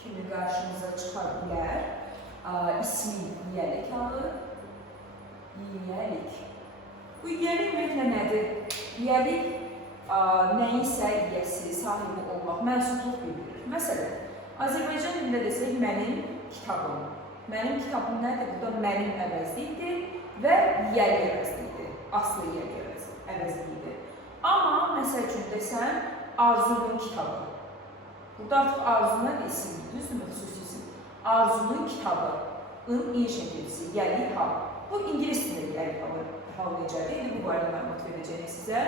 kimi qarşımıza çıxa bilər. İsmin yiyəlik halı. Yiyəlik. Bu yiyəlik ümumiyyətlə nədir? Yiyəlik nəyinsə yiyəsi, sahibi olmaq, mənsubluq bildirir. Məsələn, Azərbaycan dilində desək, mənim kitabım. Mənim kitabım nədir? Burada mənim əvəzliyidir və yiyəlik əvəzliyidir. Aslı yiyəlik əvəzliyidir. Amma, məsəl üçün desəm, Arzunun kitabı. Burada artıq Arzunun isimdir, düzdürmü? Xüsusi isim. Arzunun kitabı, in şəkilsi, yiyəlik hal. Bu ingilis dilində yiyəlik hal necədir? İndi bu barədə məlumat verəcəyik sizə.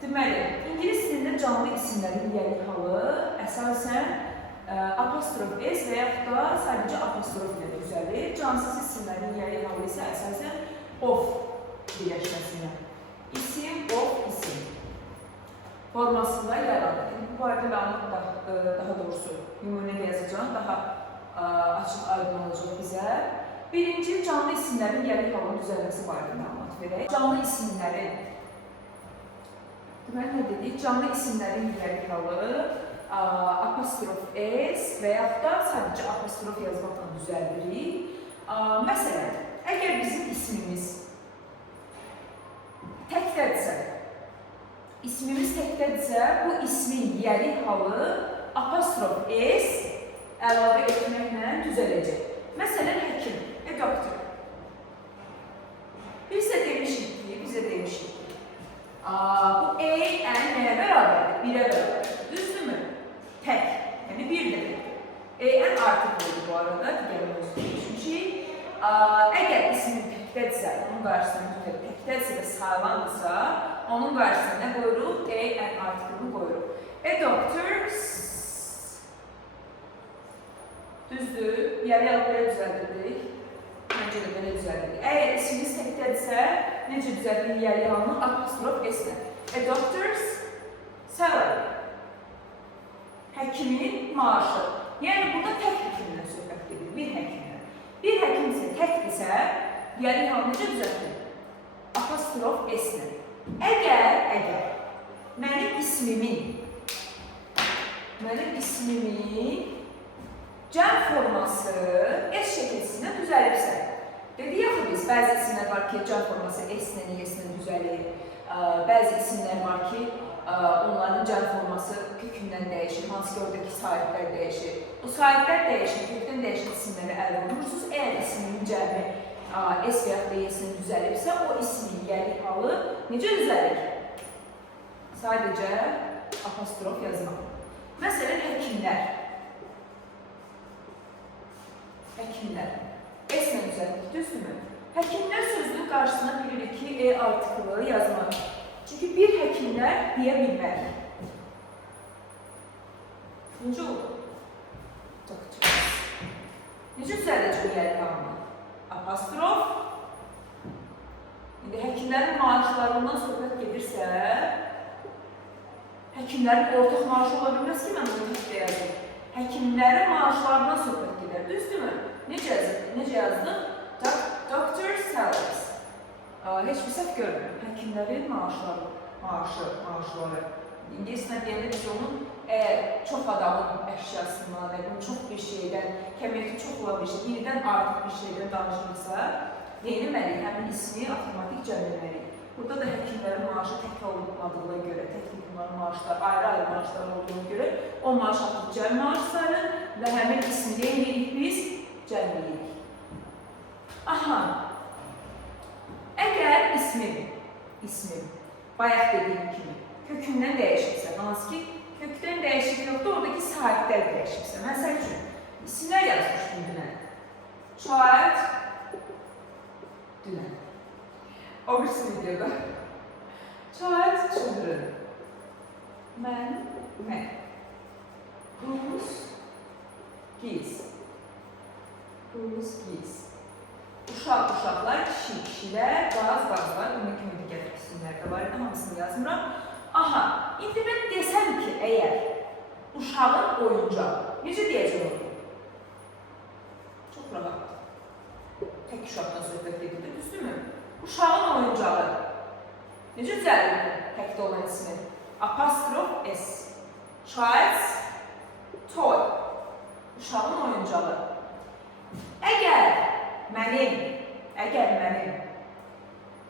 Deməli, ingilis dilində canlı isimlərin yiyəlik halı əsasən apostrof S və yaxud da sadəcə apostrof ilə düzəlir. Cansız isimlərin yiyəlik halı isə əsasən of birləşməsindən. İsim, of, isim formasında yaradır. Bu barədə məlumat daha doğrusu nümunədə yazacağım, daha açıq aydın olacaq bizə. Birinci, canlı isimlərin yiyəlik halının düzəlməsi barədə məlumat verək. Canlı isimlərin, deməli nə dedik? Canlı isimlərin yiyəlik halı apostrof S və yaxud da sadəcə apostrof yazmaqla düzəldirik. Məsələn, əgər bizim ismimiz təkdədirsə, bu ismin yiyəlik halı apostrof S əlavə etməklə düzələcək. Məsələn, həkim, doktor. Biz də demişik ki, bu N nəyə bərabərdir? 1-ə bərabərdir. Düzdürmü? Tək, yəni 1 deməkdir. N artikuldur bu arada, digər mövzuda geçmişik. Əgər ismin təkdədirsə, onun qarşısına təkdədirsə və sayılandırsa, onun qarşısına nə qoyuruq? N artikulunu qoyuruq. Doktor, düzdür, yiyəlik belə düzəldirdik. Məncə də belə düzəldirdik. Əgər isminiz təkdədirsə, necə düzəldir yiyəlik halını? Apostrof S-lə. Doctor's salary. Həkimin maaşı. Yəni, burada tək həkimdən söhbət edir, bir həkimdən. Bir həkim isə təkdirsə, yiyəlik halını necə düzəldir? Apostrof S-lə. Əgər mənim ismimin cəm forması S şəkilsində düzəlibsə, dedik yaxı biz, bəzi isimlər var ki, cəm forması S-lə, Y-lə düzəlir, bəzi isimlər var ki, onların cəm forması kökündən dəyişir, hansı ki, oradakı sahiblər dəyişir. O sahiblər dəyişir, kökdən dəyişir isimləri əldə olunursunuz. Əgər isminin cəmi S və yaxud da Y-lə düzəlibsə, o ismin yiyəlik halı necə düzəlir? Sadəcə apostrof yazmaq. Məsələn, həkimlər. Həkimlər. S-lə düzəltdik, düzdürmü? Həkimlər sözünün qarşısına bilirik ki, E artikılı yazmaq. Çünki bir həkimlər deyə bilmərik. Necə oldu? Necə düzəldəcək yəni hamını? Apostrof. İndi həkimlərin maaşlarından söhbət gedirsə, həkimlərin ortaq maaşı ola bilməz ki, mən bunu təkdə yazdım. Həkimlərin maaşlarından söhbət gedər, düzdürmü? Necə yazdım? Doctor salaries. Heç bir səhv görmürəm. Həkimlərin maaşları. İngiliscə deyəndə biz onun çox adamın əşyasından, çox bir şeydən, kəmiyyəti çox olan bir şey, birdən artıq bir şeydən danışırsa, deyilməliyik, həmin ismi avtomatik cəmləməliyik. Burada da həkimlərin maaşı tək olmadığına görə, tək bunların maaşları, ayrı-ayrı maaşlar olduğuna görə o maaş artıq cəm maaş sayılır və həmin ismi deyirik biz cəmləyirik. Aha, əgər ismim, bayaq dediyim kimi, kökündən dəyişibsə, hansı ki, kökdən dəyişib yoxdur, oradakı sahiblər dəyişibsə. Məsəl üçün, isimlər yazmışdım dünən. Child, dünən. O birisi videoda. Child, children. Mən. Goose, geese. Uşaqlar, kişilər, qaz-qazlar, bunun kimi digər isimlər də var idi, hamısını yazmıram. Aha, indi mən desəm ki, əgər uşağın oyuncağı, necə deyəcək onu? Çox rahat. Tək uşaqdan söhbət edir, düzdürmü? Uşağın oyuncağı. Necə düzəlir təkdə olan ismi? Apostrof S. Child's toy. Uşağın oyuncağı. Əgər mənim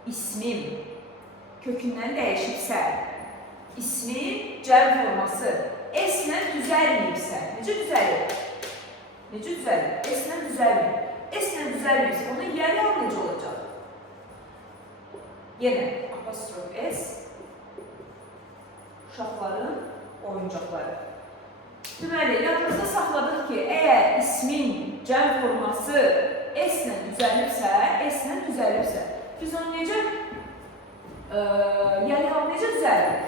ismim kökündən dəyişibsə, ismin cəm forması S-lə düzəlməyibsə, necə düzəlir? S-lə düzəlməyib. S-lə düzəlməyibsə, onun yeri hal necə olacaq? Yenə apostrof S, uşaqların oyuncaqları. Deməli, yadımızda saxladıq ki, əgər ismin cəm forması S-lə düzəlibsə, biz onu necə, necə düzəlirik?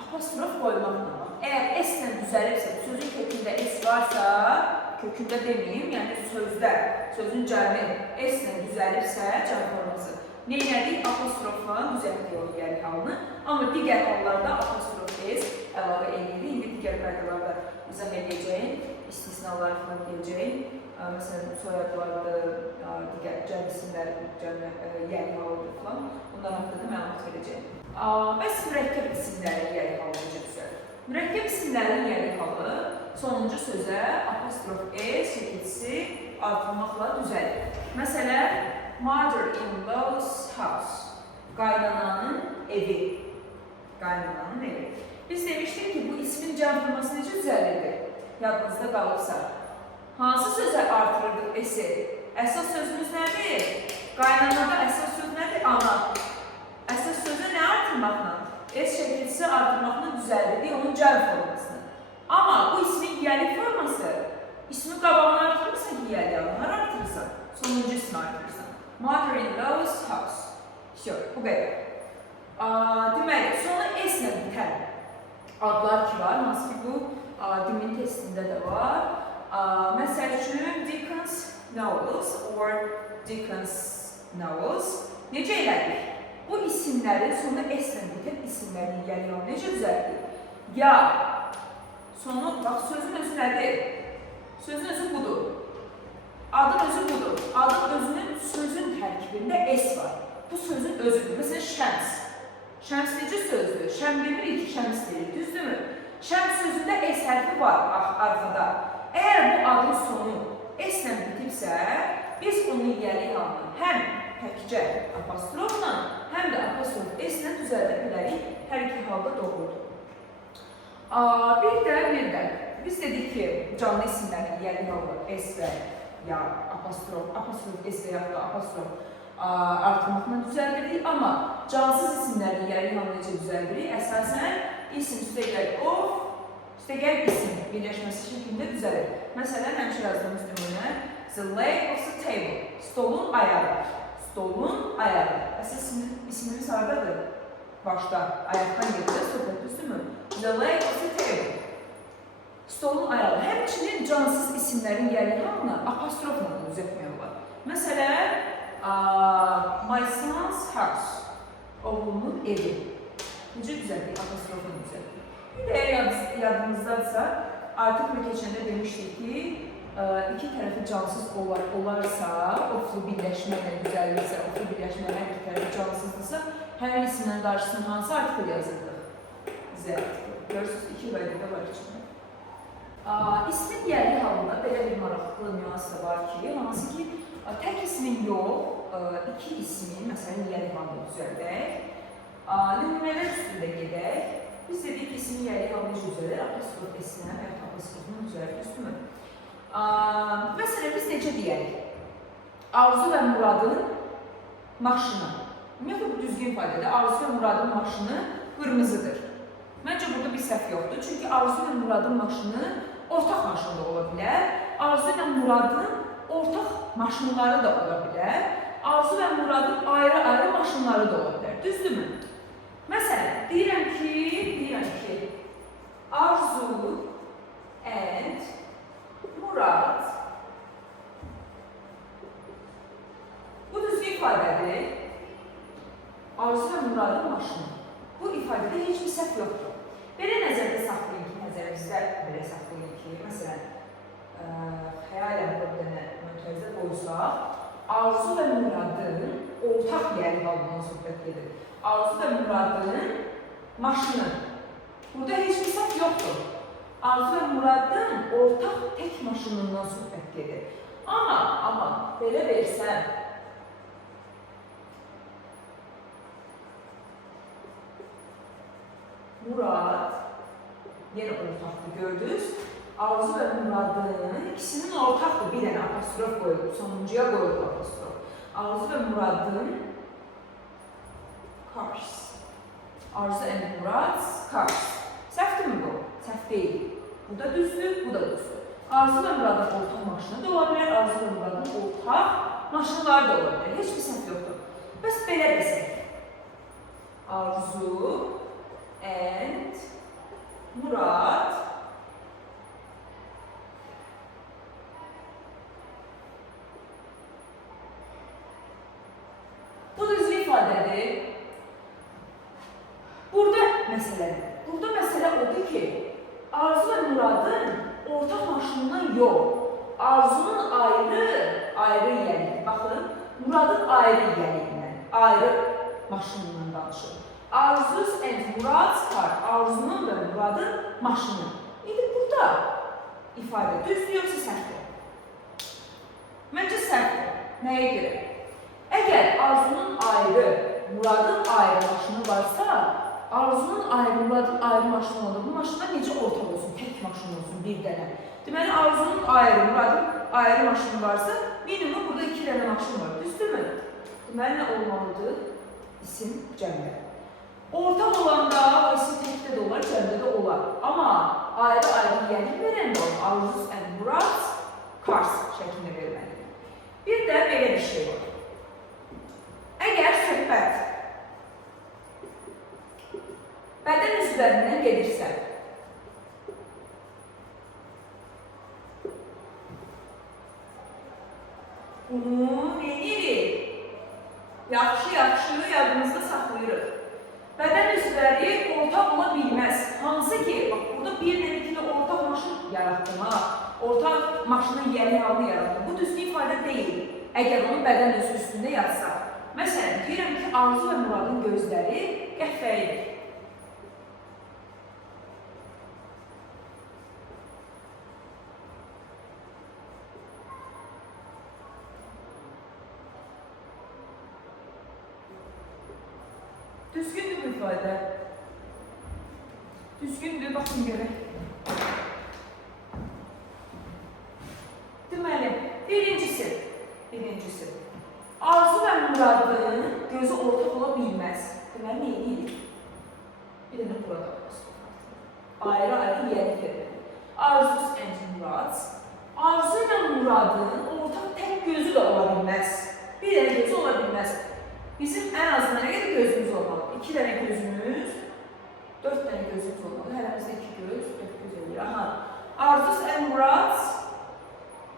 Apostrof qoymaqla. Əgər S-lə düzəlibsə, sözün kökündə S varsa, kökündə deməyim, yəni sözdə, sözün cəmi S-lə düzəlibsə, cəm forması. Neynədik? Apostrofla düzəltdik onu gəlir halını. Amma digər hallarda apostrof S əlavə edilir. İndi digər qaydalarda izah edəcəyim, istisnaları falan deyəcəyim. Məsələn, soyadlarda, digər cəm isimlər, yəli halıdır falan. Bunlar haqqında məlumat verəcəyim. Bəs mürəkkəb isimlərin yəli halı necə düzəlir? Mürəkkəb isimlərin yəli halı sonuncu sözə apostrof S şəkilsi artırmaqla düzəlir. Məsələn, mother-in-law's house. Qaynananın evi. Biz demişdik ki, bu ismin cəm forması necə düzəlirdi? Yadınızda qalıbsa. Hansı sözə artırırdıq S-i? Əsas sözümüz nədir? Qaynanada əsas söz nədir? Ana. Əsas sözü nə artırmaqla? S şəkilsi artırmaqla düzəldirdik onun cəm formasını. Amma bu ismin yəli forması, ismi qabağını artırırsan ki, yəli alanlar artırırsan, sonuncu ismi artırırsan. Mother-in-law's house. Bu qədər. Deməli, sonra S-lə bitən adlar ki var, hansı ki bu dimin testində də var. Məsəl üçün, Dickens novels or Dickens novels. Necə elədik? Bu isimlərin sonunda S-lə bitən isimlərin yəli alanı necə düzəldik? Ya, sonu, bax, sözün özü nədir? Sözün özü budur. Adın özü budur. Adın özünün sözün tərkibində S var. Bu sözün özüdür. Məsələn, şəms. Şəms necə sözdür? Şəm demirik ki, şəms deyil, düzdürmü? Şəms sözündə S hərfi var arxada. Əgər bu adın sonu S-lə bitibsə, biz onun yəli halını həm təkcə apostrofla, həm də apostrof S-lə düzəldə bilərik. Hər iki halda doğrudur. Bir də, biz dedik ki, canlı isimlərin yəli halı S və ya apostrof S və ya da apostrof. artırmaqla düzəldirik. Amma cansız isimlərin yəri halını necə düzəldirik? Əsasən isim üstəgəl of, üstəgəl isim birləşməsi şəklində düzəlir. Məsələn, həmişə yazdığımız nümunə the leg of the table. Stolun ayağı. Stolun ayağı. Əsas ismimiz haradadır? Başda. Ayaqdan gedir, söhbət düzdürmü? The leg of the table. Stolun ayağı. Həmçinin cansız isimlərin yəri halını apostrofla düzəltmək olar. Məsələn, my son's house. Oğlumun evi. Necə düzəltdik? Apostrofla düzəltdik. Bir də yadınızdadırsa, artiklə keçəndə demişdik ki, iki tərəfi cansız olarsa, oflu birləşməklə düzəlirsə, oflu birləşməklə hər iki tərəfi cansızdırsa, həmin isimlərin qarşısına hansı artikl yazırdıq? Z artikl. Görürsünüz, iki vəziyyətdə var içində. İsmin yəri halında belə bir maraqlı nüans da var ki, hansı ki, tək ismin yox, iki ismin, məsələn, yəri halında düzəldək, nümunələr üstündə gedək. Biz dedik ki, ismin yəri halında düzəlir, apostrof esinə və ya apostrofunu düzəlir, üstümü. Məsələn, biz necə deyək? Arzu və Muradın maşını. Ümumiyyətlə, bu düzgün ifadədir. Arzu və Muradın maşını qırmızıdır. Məncə, burada bir səhv yoxdur. Çünki Arzu və Muradın maşını ortaq maşında ola bilər. Arzu və Muradın ortaq maşınları da ola bilər. Arzu və Muradın ayrı-ayrı maşınları da ola bilər. Düzdürmü? Məsələn, deyirəm ki, Arzu and Murad. Bu düzgün ifadədir. Arzu və Muradın maşını. Bu ifadədə heç bir səhv yoxdur. Belə nəzərdə saxlayın ki, nəzərimizdə belə saxlayın ki, məsələn, xəyalən bir dənə mötərizə qoysaq, Arzu və Muradın ortaq yəri halından söhbət gedir. Arzu və Muradın maşını. Burada heç bir səhv yoxdur. Arzu və Muradın ortaq tək maşınından söhbət gedir. Amma belə versəm, Murad yenə ortaqdır, gördünüz. Arzu və Muradın ikisinin ortaqdır. Bir dənə apostrof qoyulub, sonuncuya qoyulub apostrof. Arzu və Muradın cars. Arzu and Murad's cars. Səhvdirmi bu? Səhv deyil. Bu da düzdür, bu da düzdür. Arzu və Muradın ortaq maşını da ola bilər, Arzu və Muradın ortaq maşınları da ola bilər. Heç bir səhv yoxdur. Bəs belə desək. Arzu and Murad bu düzgün ifadədir. Burada məsələ odur ki, Arzu və Muradın ortaq maşınından yox, Arzunun ayrı yəlidir. Baxın, Muradın ayrı yəliyindən, ayrı maşınından danışır. Arzu's and Murad's car. Arzunun və Muradın maşını. İndi burada ifadə düzdür yoxsa səhvdir? Məncə səhvdir. Nəyə görə? Əgər Arzunun ayrı, Muradın ayrı maşını varsa, Arzunun ayrı, Muradın ayrı maşını olur. Bu maşınlar necə ortaq olsun, tək maşın olsun, bir dənə. Deməli, Arzunun ayrı, Muradın ayrı maşını varsa, minimum burada iki dənə maşın var. Düzdürmü? Deməli, nə olmalıdır? İsim cəmlə. Ortaq olanda o isim təkdə də olar, cəmdə də olar. Amma ayrı-ayrı yəni verəndə olur. Arzu's and Murad's cars şəklində verməlidir. Bir də belə bir şey var. Əgər söhbət bədən üzvlərindən gedirsə, bunu neyinirik? Yaxşı yadımızda saxlayırıq. Bədən üzvləri ortaq ola bilməz. Hansı ki, bax, burada bir dənə ortaq maşın yaratdım, ortaq maşının yəri halını yaratdım. Bu düzgün ifadə deyil, əgər onu bədən özü üstündə yazsaq. Məsələn, deyirəm ki, Arzu və Muradın gözləri qəhvəyidir. Düzgündür bu ifadə. Düzgündür, baxın görək. Deməli, birincisi. Arzu və Muradın gözü ortaq ola bilməz. Deməli, nə edir? Bir dənə burada ayrı-ayrı yeri verir. Arzus and Murad. Arzu və Muradın ortaq tək gözü də ola bilməz. Bir dənə gözü ola bilməz. Bizim ən azından nə qədər gözümüz olmalı? 2 dənə gözümüz, 4 dənə gözümüz olmalı. Hələmizdə 2 göz, 4 göz edir. Aha. Arzus and Murad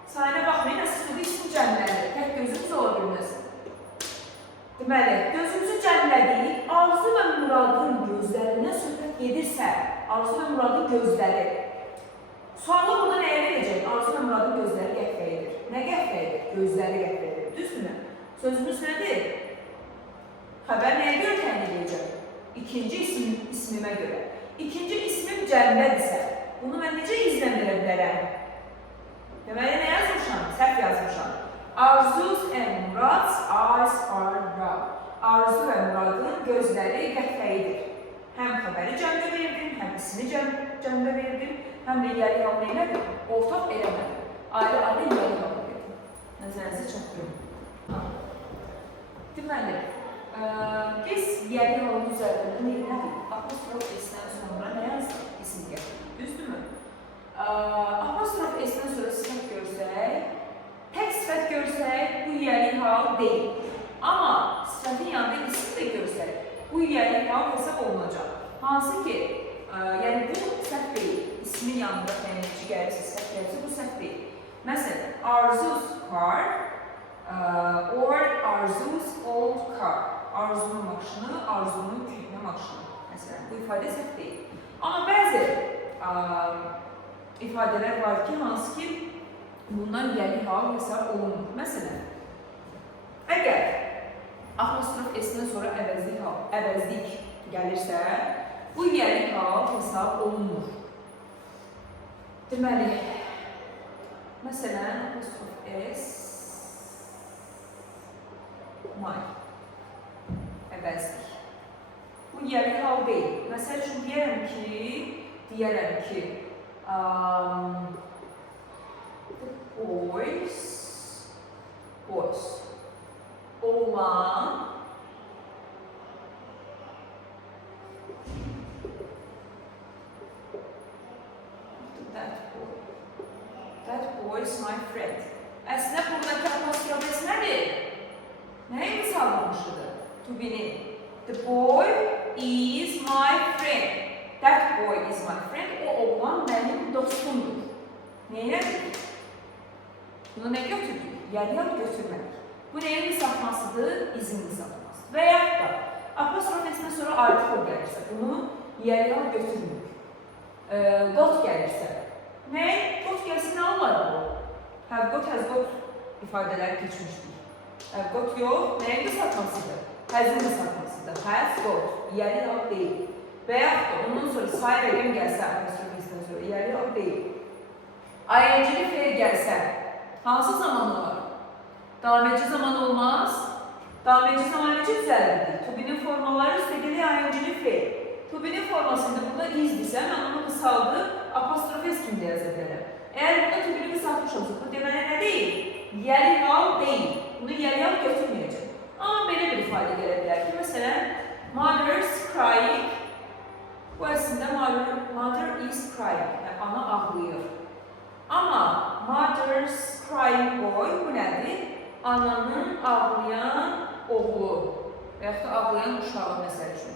sayına baxmayın, əsas burada isim cəmlədir. Tək gözümüz ola bilməz. Deməli, gözümüzü cəmlədik. Arzu və Muradın gözlərindən söhbət gedirsə, Arzu və Muradın gözləri. Sualı burada nəyə verəcək? Arzu və Muradın gözləri qəhvəyidir. Nə qəhvəyidir? Gözləri qəhvəyidir. Düzdürmü? Sözümüz nədir? Xəbər nəyə görə təyin edəcək? İkinci ismimə görə. İkinci ismim cəmlədirsə, bunu mən necə izləndirə bilərəm? Deməli, nə yazmışam? Səhv yazmışam. Arzu's and Murad's eyes are brown. Arzu və Muradın gözləri qəhvəyidir. Həm xəbəri cəmdə verdim, həm ismi cəmdə verdim, həm də yeri hal neylədir? Ortaq eləmədim. Ayrı-ayrı yeri hal verdim. Nəzərinizə çatdırım. Deməli, biz yeri halın üzərində neylədik? Apostrof S-dən sonra nə yazdık? İsim gətirdik. Düzdürmü? Apostrof S-dən sonra sifət görsək, tək sifət görsək, bu yeri hal deyil. Amma sifətin yanında isim də görsək, bu yeri hal hesab olunacaq. Hansı ki, yəni bu səhv deyil. İsmin yanında təyyinici gəlirsə, səhv gəlirsə, bu səhv deyil. Məsələn, Arzu's car or Arzu's old car. Arzunun maşını, Arzunun köhnə maşını. Məsələn, bu ifadə səhv deyil. Amma bəzi ifadələr var ki, hansı ki, bundan yeri hal hesab olunur. Məsələn, əgər apostrof S-dən sonra əvəzlik gəlirsə, bu yeri hal hesab olunur. Deməli, məsələn, apostrof S, may, əvəzlik. Bu yeri hal deyil. Məsəl üçün, deyərəm ki, boys, oğlan, that boy is my friend. Əslində buradakı apostrof S nədir? Nəyə misal olmuşdur? To be-nin. The boy is my friend. That boy is my friend. O oğlan mənim dostumdur. Neylədik? Bunu nə götürdük? Yeri-yad götürmədik. Bu nəyin qısaltmasıdır? İzin qısaltmasıdır. Və yaxud da apostrof S-dən sonra artikel gəlirsə, bunu yeri-yad götürmür. Got gəlirsə. Nə? Got gəlsə nə olar bu? Have got, has got ifadələri keçmişdik. Have got yox, nəyin qısaltmasıdır? Has'ın qısaltmasıdır. Has got, yeri-yad deyil. Və yaxud da ondan sonra sayı rəqəm gəlsə, apostrof S-dən sonra yeri-yad deyil. ING-li fe'l gəlsə, hansı zaman olar? Davam-edici zaman olmaz. Davam-edici zaman necə düzəldirdik? To be-nin formaları üstəgəli ING-li fe'l. To be-nin formasında burada izdirsə, mən onu qısaldıb apostrof S kimi də yaza bilərəm. Əgər burada to be-ni qısaltmış olsa, bu deməli nə deyil? Yeri hal deyil. Bunu yeri hal götürməyəcək. Amma belə bir ifadə gələ bilər ki, məsələn, mother's crying. Bu əslində mother is crying. Yəni, ana ağlayır. Amma mother's crying boy bu nədir? Ananın ağlayan oğlu və yaxud da ağlayan uşağı məsəl üçün.